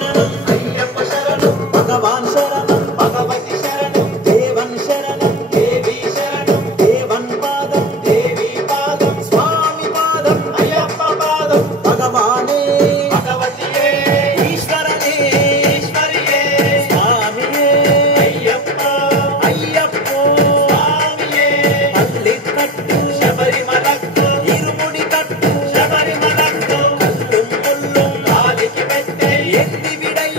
శరణం అయ్యప్ప శరణం భగవాన్ శరణం భగవతి శరణం దేవన్ శరణం దేవి శరణం దేవన్ పాదం దేవి పాదం స్వామి పాదం అయ్యప్ప పాదం భగవానే భగవతియే ఈశ్వరనే ఈశ్వరియే స్వామియే అయ్యప్ప అయ్యప్పో స్వామియే పల్లి కట్టు శబరిమలకు ఇరుముడి కట్టు శబరిమలకు కల్లుం ముల్లుం కాలికి పెట్టే ఎత్తి విడై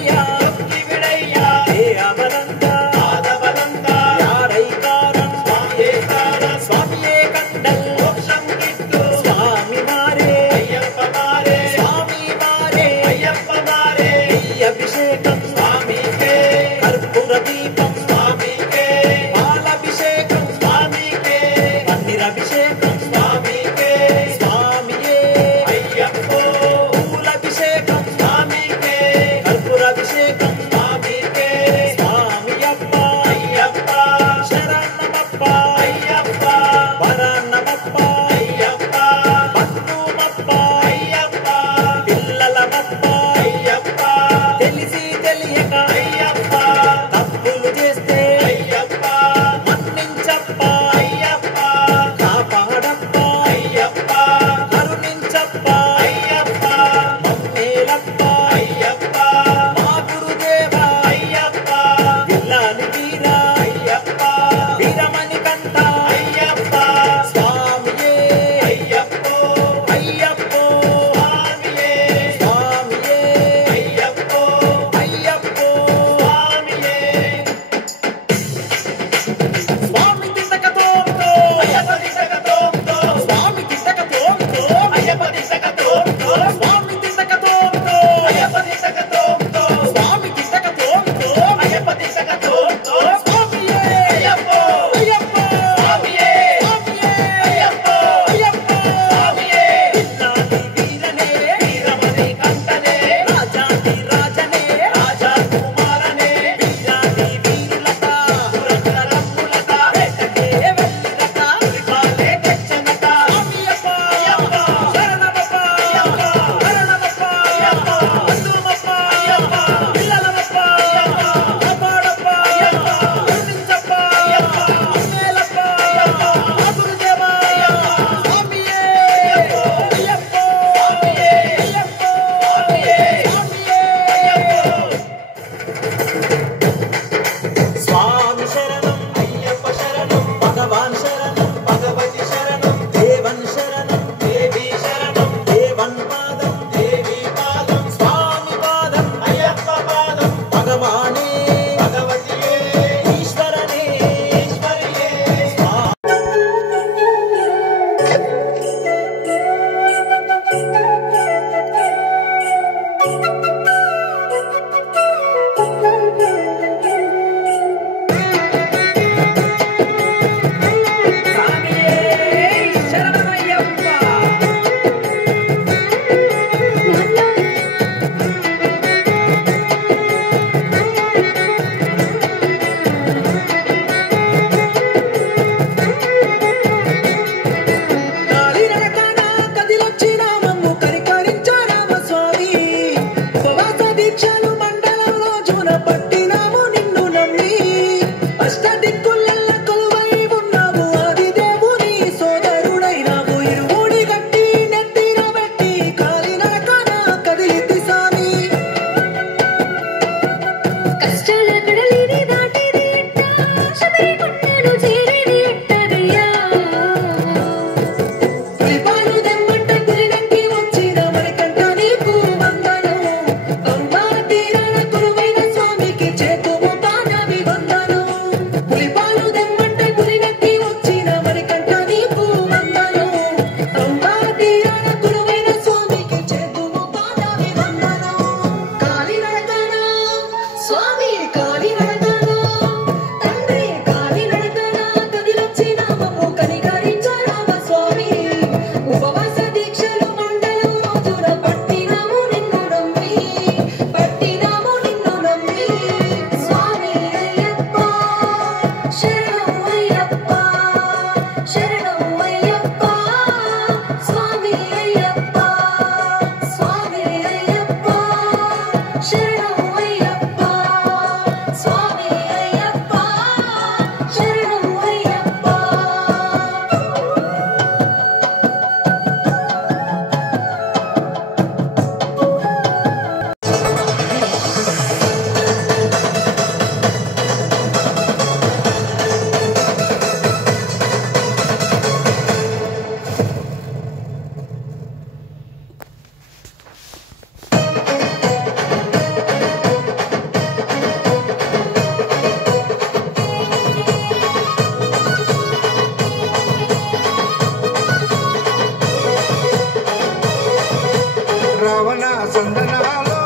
రావణ సందనాలో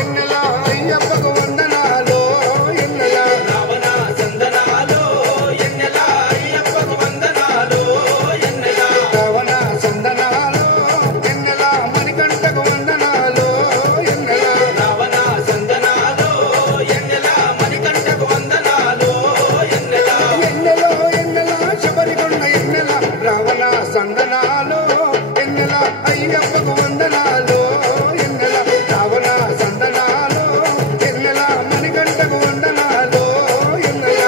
ఎన్నెల అయ్యప్పకు వందనాలో ఎన్నెల రావణ సందనాలో ఎన్నెల అయ్యప్పకు వందనాలో ఎన్నెల రావణ సందనాలో ఎన్నెల మణికంఠకు వందనాలో ఎన్నెల రావణ సందనాలో ఎన్నెల మణికంఠకు వందనాలో ఎన్నెల ఎన్నెలో ఎన్నెల శబరికొండ ఎన్నెల రావణ సందనాలో ఎన్నెల అయ్యప్పకు వందనాలో ఎన్నెల రావణ సందనాలో ఎన్నెల మణికంఠకు వందనాలో ఎన్నెల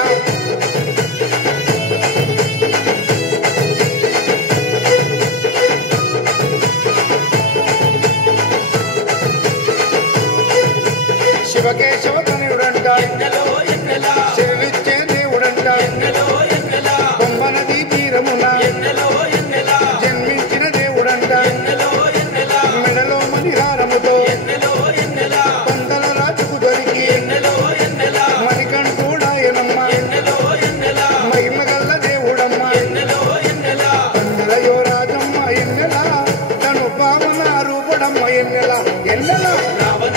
శివకేశవ తనయుడంట ఎన్నెలో ఎన్నెల శివుడిచ్చే దేవుడంట ఎన్నెలో ఎన్నెల బొమ్మనది తీరమున ఎన్నెలో ఎన్నెల జన్మించిన దేవుడంట ఎన్నెలో ఎన్నెల మెడలో మణిహారముతో ఎన్నెలో ఎన్నెల పందల రాజుకు దొరికి ఎన్నెలో ఎన్నెల మణికంఠుడాయనమ్మ ఎన్నెలో ఎన్నెల మహిమగల్ల దేవుడమ్మ ఎన్నెలో ఎన్నెల పందలయో రాజమ్మ ఎన్నెల తను పావన రూపుడమ్మ ఎన్నెల ఎన్నెల రావణ